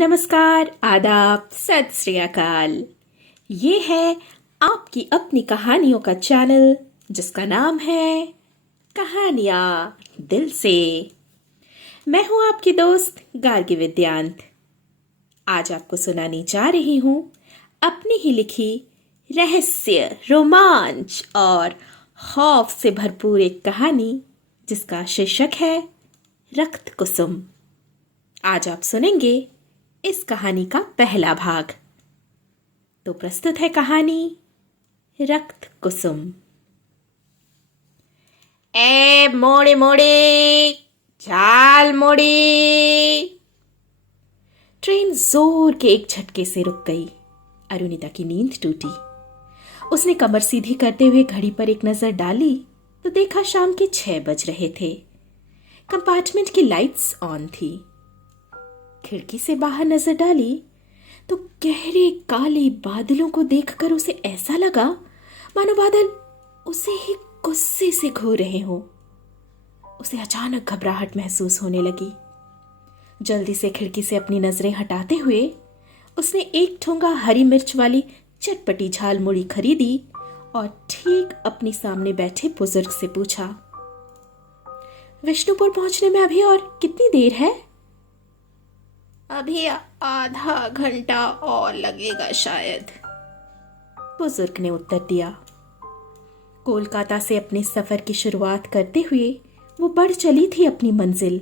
नमस्कार, आदाब, सत श्री अकाल। ये है आपकी अपनी कहानियों का चैनल जिसका नाम है कहानियाँ दिल से। मैं हूँ आपकी दोस्त गार्गी विद्यांत। आज आपको सुनाने जा रही हूँ अपनी ही लिखी रहस्य, रोमांच और खौफ से भरपूर एक कहानी जिसका शीर्षक है रक्त कुसुम। आज आप सुनेंगे इस कहानी का पहला भाग। तो प्रस्तुत है कहानी रक्त कुसुम। ए मोड़ी मोड़ी, चाल मोड़ी। ट्रेन जोर के एक झटके से रुक गई। अरुणिता की नींद टूटी। उसने कमर सीधी करते हुए घड़ी पर एक नजर डाली तो देखा शाम के 6 बज रहे थे। कंपार्टमेंट की लाइट्स ऑन थी। खिड़की से बाहर नजर डाली तो गहरे काले बादलों को देखकर उसे ऐसा लगा मानो बादल उसे ही गुस्से से घूर रहे हो। उसे अचानक घबराहट महसूस होने लगी। जल्दी से खिड़की से अपनी नजरें हटाते हुए उसने एक ठोंगा हरी मिर्च वाली चटपटी झाल मुड़ी खरीदी और ठीक अपनी सामने बैठे बुजुर्ग से पूछा, विष्णुपुर पहुंचने में अभी और कितनी देर है? अभी आधा घंटा और लगेगा शायद, बुजुर्ग ने उत्तर दिया। कोलकाता से अपने सफर की शुरुआत करते हुए वो बढ़ चली थी अपनी मंजिल,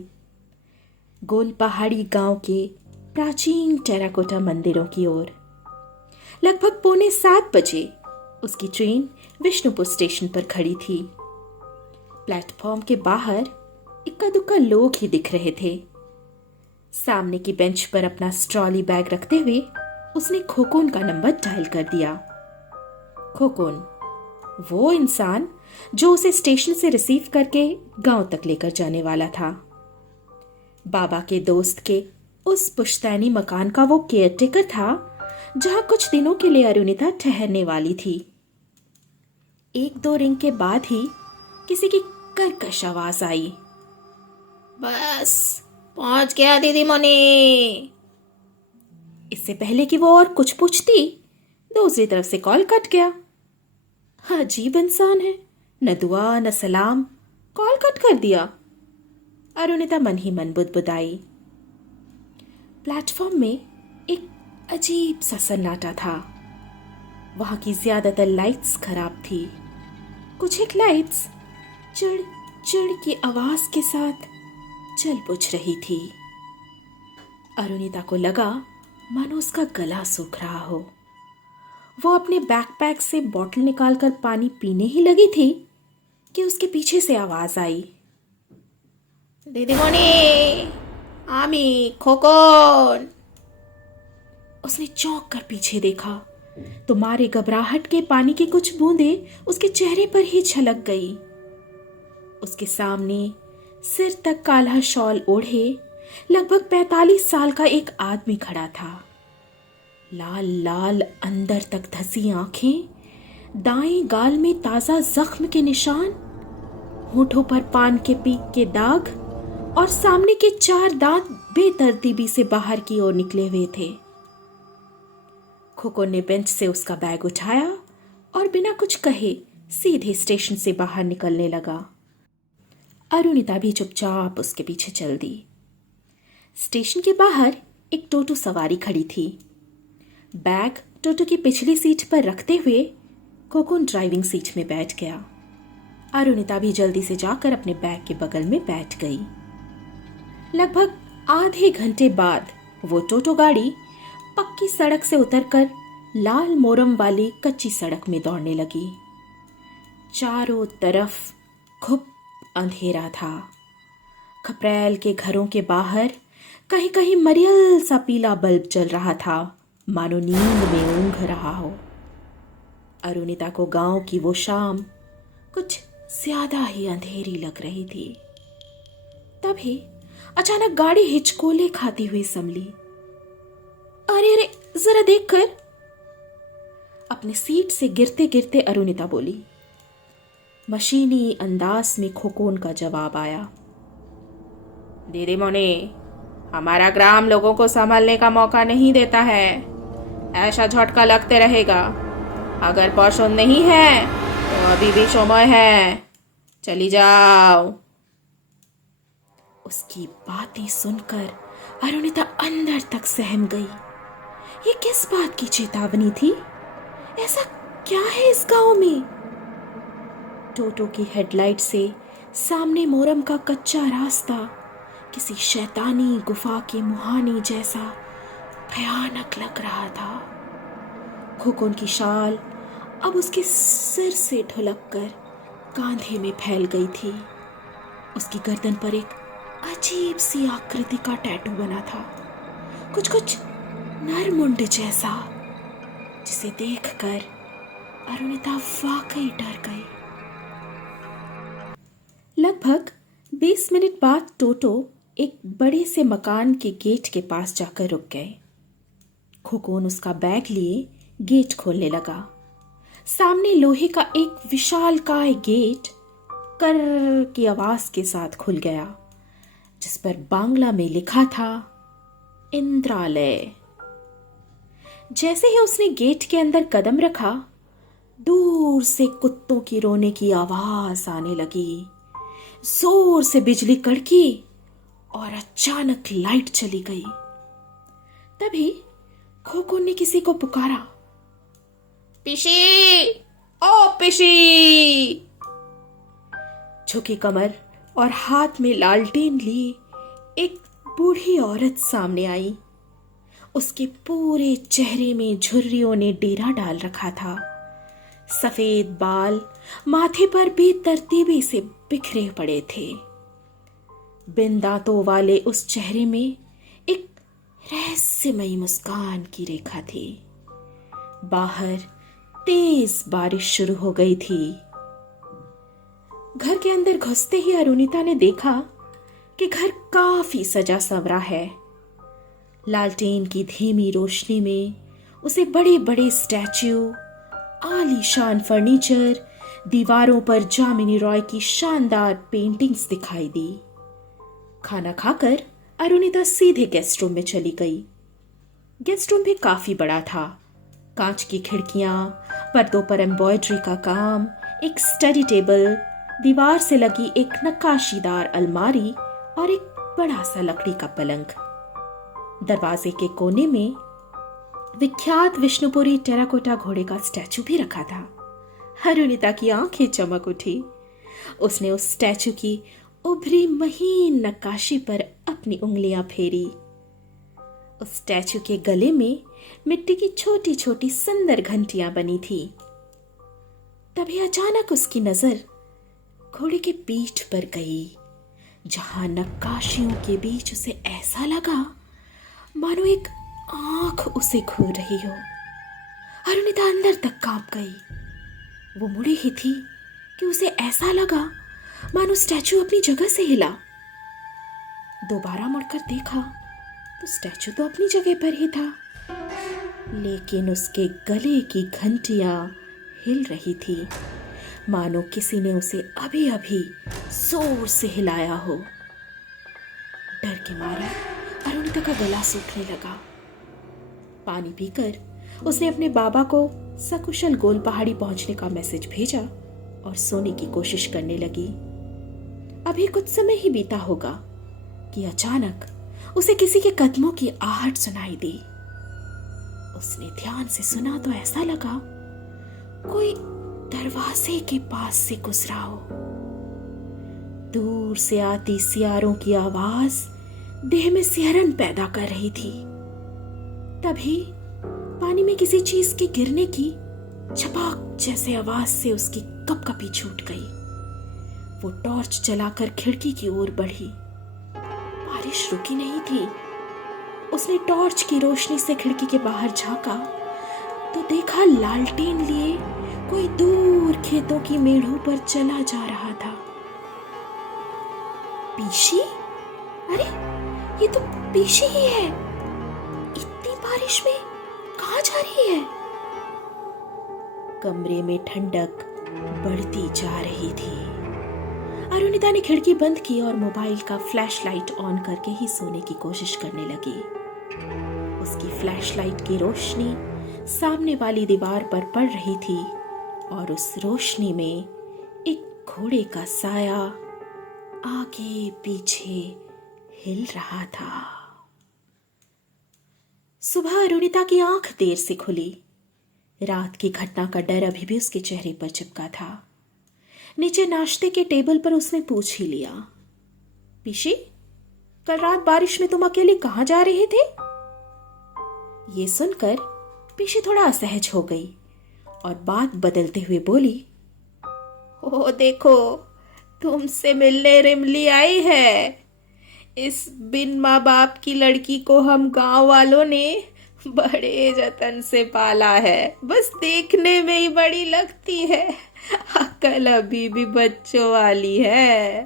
गोल पहाड़ी गांव के प्राचीन टेराकोटा मंदिरों की ओर। लगभग 6:45 बजे उसकी ट्रेन विष्णुपुर स्टेशन पर खड़ी थी। प्लेटफॉर्म के बाहर इक्का दुक्का लोग ही दिख रहे थे। सामने की बेंच पर अपना ट्रॉली बैग रखते हुए उसने खोकोन का नंबर डायल कर दिया। खोकोन, वो इंसान जो उसे स्टेशन से रिसीव करके गांव तक लेकर जाने वाला था। बाबा के दोस्त के उस पुश्तैनी मकान का वो केयरटेकर था जहां कुछ दिनों के लिए अरुणिता ठहरने वाली थी। 1-2 रिंग के बाद ही किसी की कर्कश आवाज आई, बस पहुंच गया दीदी मनी। इससे पहले कि वो और कुछ पूछती, दूसरी तरफ से कॉल कट गया। अजीब इंसान है, न दुआ न सलाम, कॉल कट कर दिया। अरुणिता मन ही मन बुदबुदाई। प्लेटफॉर्म में एक अजीब सा सन्नाटा था। वहां की ज्यादातर लाइट्स खराब थी। कुछ एक लाइट्स चिड़ चिड़ की आवाज के साथ चल बुझ रही थी। अरुणिता को लगा मानो उसका गला सूख रहा हो। वो अपने बैकपैक से बोतल निकालकर पानी पीने ही लगी थी कि उसके पीछे से आवाज आई, दीदी मोनी, आमी खोकोन। उसने चौंक कर पीछे देखा तो मारे घबराहट के पानी की कुछ बूंदें उसके चेहरे पर ही छलक गई। उसके सामने सिर तक काला शॉल ओढ़े लगभग 45 साल का एक आदमी खड़ा था। लाल लाल अंदर तक धसी आंखें, दाएं गाल में ताजा जख्म के निशान, होठों पर पान के पीक के दाग और सामने के 4 दांत बेतरतीबी से बाहर की ओर निकले हुए थे। खोको ने बेंच से उसका बैग उठाया और बिना कुछ कहे सीधे स्टेशन से बाहर निकलने लगा। अरुणिता भी चुपचाप उसके पीछे चल दी। स्टेशन के बाहर एक टोटो सवारी खड़ी थी। बैग टोटो की पिछली सीट पर रखते हुए खोकोन ड्राइविंग सीट में बैठ गया। अरुणिता भी जल्दी से जाकर अपने बैग के बगल में बैठ गई। लगभग आधे घंटे बाद वो टोटो गाड़ी पक्की सड़क से उतरकर लाल मोरम वाली कच्ची सड़क में दौड़ने लगी। चारों तरफ खूब अंधेरा था। खपरेल के घरों के बाहर कहीं कहीं मरियल सा पीला बल्ब जल रहा था, मानो नींद में ऊँघ रहा हो। अरुणिता को गांव की वो शाम कुछ ज्यादा ही अंधेरी लग रही थी। तभी अचानक गाड़ी हिचकोले खाती हुई संभली। अरे अरे, जरा देख कर। अपनी सीट से गिरते गिरते अरुणिता बोली। मशीनी अंदाज में खोकोन का जवाब आया, दीदी मोनी, हमारा ग्राम लोगों को संभालने का मौका नहीं देता है। ऐसा झटका लगते रहेगा। अगर पसंद नहीं है तो अभी भी समय है, चली जाओ। उसकी बातें सुनकर अरुणिता अंदर तक सहम गई। ये किस बात की चेतावनी थी? ऐसा क्या है इस गांव में? टोटो की हेडलाइट से सामने मोरम का कच्चा रास्ता किसी शैतानी गुफा के मुहाने जैसा भयानक लग रहा था। खोखोन की शाल अब उसके सिर से ढुलक कर कांधे में फैल गई थी। उसकी गर्दन पर एक अजीब सी आकृति का टैटू बना था, कुछ कुछ नरमुंड जैसा, जिसे देखकर अरुणिता वाकई डर गई। लगभग 20 मिनट बाद टोटो एक बड़े से मकान के गेट के पास जाकर रुक गए। खोखोन उसका बैग लिए गेट खोलने लगा। सामने लोहे का एक विशालकाय गेट कर की आवाज के साथ खुल गया, जिस पर बांग्ला में लिखा था इंद्रालय। जैसे ही उसने गेट के अंदर कदम रखा, दूर से कुत्तों की रोने की आवाज आने लगी। जोर से बिजली कड़की और अचानक लाइट चली गई। तभी खोखोन ने किसी को पुकारा, पिशी, ओ पिशी। झुकी कमर और हाथ में लालटेन लिए एक बूढ़ी औरत सामने आई। उसके पूरे चेहरे में झुर्रियों ने डेरा डाल रखा था। सफेद बाल माथे पर बेतरतीबी से बिखरे पड़े थे। बिन दांतों वाले उस चेहरे में एक रहस्यमयी मुस्कान की रेखा थी। बाहर तेज बारिश शुरू हो गई थी। घर के अंदर घुसते ही अरुणिता ने देखा कि घर काफी सजा संवरा है। लालटेन की धीमी रोशनी में उसे बड़े बड़े स्टैच्यू, आलीशान फर्नीचर, दीवारों पर जामिनी रॉय की शानदार पेंटिंग्स दिखाई दी। खाना खाकर अरुणिता सीधे गेस्ट रूम में चली गई। गेस्ट रूम भी काफी बड़ा था। कांच की खिड़कियां, पर्दों पर एम्ब्रॉयडरी का काम, एक स्टडी टेबल, दीवार से लगी एक नक्काशीदार अलमारी और एक बड़ा सा लकड़ी का पलंग। दरवाजे के कोने में विख्यात विष्णुपुरी टेराकोटा घोड़े का स्टैचू भी रखा था। अरुणिता की आंखें चमक उठी। उसने उस स्टैचू की उभरी महीन नक्काशी पर अपनी उंगलियां फेरी। उस स्टैचू के गले में मिट्टी की छोटी छोटी सुंदर घंटियां बनी थी। तभी अचानक उसकी नजर घोड़े के पीठ पर गई, जहां नक्काशियों के बीच उसे ऐसा लगा मानो एक आंख उसे घूर रही हो। अरुणिता अंदर तक कांप गई। वो मुड़ी ही थी कि उसे ऐसा लगा मानो स्टैचू अपनी जगह से हिला। दोबारा मुड़कर देखा तो स्टैचू तो अपनी जगह पर ही था, लेकिन उसके गले की घंटियां हिल रही थी, मानो किसी ने उसे अभी अभी जोर से हिलाया हो। डर के मारे अरुणिता का गला सूखने लगा। पानी पीकर उसने अपने बाबा को सकुशल गोल पहाड़ी पहुंचने का मैसेज भेजा और सोने की कोशिश करने लगी। अभी कुछ समय ही बीता होगा कि अचानक उसे किसी के कदमों की आहट सुनाई दी। उसने ध्यान से सुना तो ऐसा लगा कोई दरवाजे के पास से गुजरा हो। दूर से आती सियारों की आवाज देह में सिहरन पैदा कर रही थी। तभी पानी में किसी चीज के गिरने की छपाक जैसे आवाज से उसकी कपकपी छूट गई। वो टॉर्च जलाकर खिड़की की ओर बढ़ी। बारिश रुकी नहीं थी। उसने टॉर्च की रोशनी से खिड़की के बाहर झांका तो देखा लालटेन लिए कोई दूर खेतों की मेढ़ों पर चला जा रहा था। पीशी? अरे ये तो पीशी ही है। इतनी बारिश में कहाँ जा रही है? कमरे में ठंडक बढ़ती जा रही थी। अरुणिता ने खिड़की बंद की और मोबाइल का फ्लैशलाइट ऑन करके ही सोने की कोशिश करने लगी। उसकी फ्लैशलाइट की रोशनी सामने वाली दीवार पर पड़ रही थी और उस रोशनी में एक घोड़े का साया आगे पीछे हिल रहा था। सुबह अरुणिता की आंख देर से खुली। रात की घटना का डर अभी भी उसके चेहरे पर चिपका था। नीचे नाश्ते के टेबल पर उसने पूछ ही लिया, पीशी, कल रात बारिश में तुम अकेले कहां जा रहे थे? ये सुनकर पीशी थोड़ा असहज हो गई और बात बदलते हुए बोली, ओ देखो, तुमसे मिलने रिमली आई है। इस बिन माँ बाप की लड़की को हम गांव वालों ने बड़े जतन से पाला है। बस देखने में ही बड़ी लगती है, अकल अभी भी बच्चों वाली है।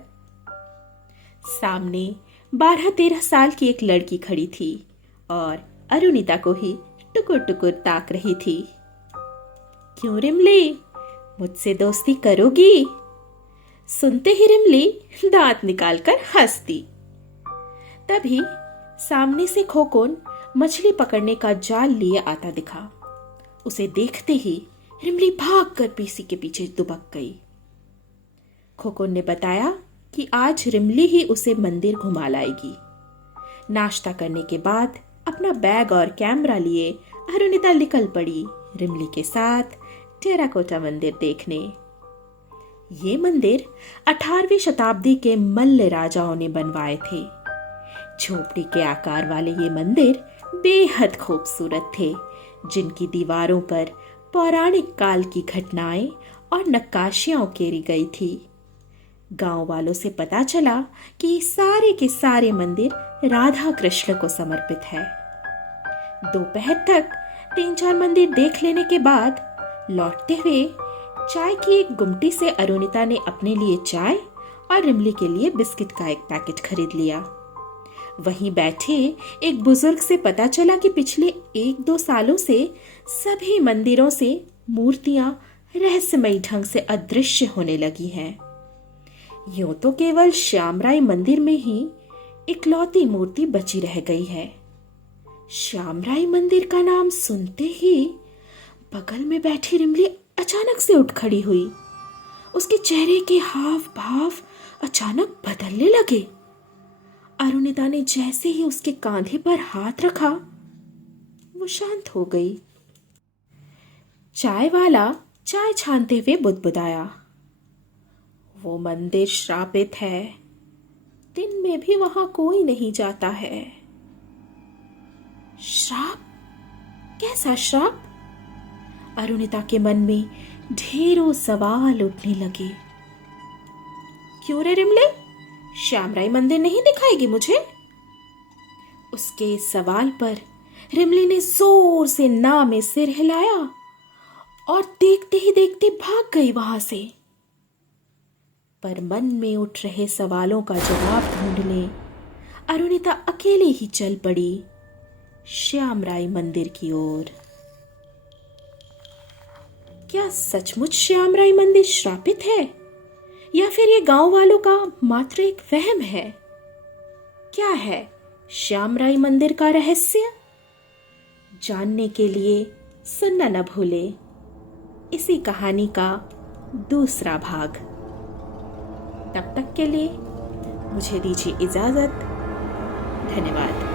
सामने 12-13 साल की एक लड़की खड़ी थी और अरुणिता को ही टुकुर टुकुर ताक रही थी। क्यों रिमली, मुझसे दोस्ती करोगी? सुनते ही रिमली दांत निकालकर हंस दी। तभी सामने से खोकोन मछली पकड़ने का जाल लिए आता दिखा। उसे देखते ही रिमली भागकर पीसी के पीछे दुबक गई। खोकोन ने बताया कि आज रिमली ही उसे मंदिर घुमा लाएगी। नाश्ता करने के बाद अपना बैग और कैमरा लिए अरुणिता निकल पड़ी रिमली के साथ टेराकोटा मंदिर देखने। ये मंदिर 18वीं शताब्दी के मल्ल राजाओं ने बनवाए थे। झोपड़ी के आकार वाले ये मंदिर बेहद खूबसूरत थे, जिनकी दीवारों पर पौराणिक काल की घटनाएं और नक्काशियां उकेरी गई थी। गांव वालों से पता चला कि सारे के सारे मंदिर राधा कृष्ण को समर्पित है। दोपहर तक 3-4 मंदिर देख लेने के बाद लौटते हुए चाय की एक गुमटी से अरुणिता ने अपने लिए चाय और रिमली के लिए बिस्किट का एक पैकेट खरीद लिया। वहीं बैठे एक बुजुर्ग से पता चला कि पिछले 1-2 सालों से सभी मंदिरों से मूर्तियां रहस्यमयी ढंग से अदृश्य होने लगी हैं। यूं तो केवल श्यामराय मंदिर में ही इकलौती मूर्ति बची रह गई है। श्यामराय मंदिर का नाम सुनते ही बगल में बैठी रिमली अचानक से उठ खड़ी हुई। उसके चेहरे के हाव भाव अचानक बदलने लगे। अरुणिता ने जैसे ही उसके कांधे पर हाथ रखा, वो शांत हो गई। चाय वाला चाय छानते हुए बुदबुदाया, वो मंदिर श्रापित है, दिन में भी वहां कोई नहीं जाता है। श्राप? कैसा श्राप? अरुणिता के मन में ढेरों सवाल उठने लगे। क्यों रे रिमले, श्यामराय मंदिर नहीं दिखाएगी मुझे? उसके सवाल पर रिमली ने जोर से ना में सिर हिलाया और देखते ही देखते भाग गई वहां से। पर मन में उठ रहे सवालों का जवाब ढूंढने अरुणिता अकेले ही चल पड़ी श्यामराय मंदिर की ओर। क्या सचमुच श्यामराय मंदिर श्रापित है या फिर ये गांव वालों का मात्र एक वहम है? क्या है श्यामराय मंदिर का रहस्य? जानने के लिए सुनना न भूले इसी कहानी का दूसरा भाग। तब तक के लिए मुझे दीजिए इजाजत। धन्यवाद।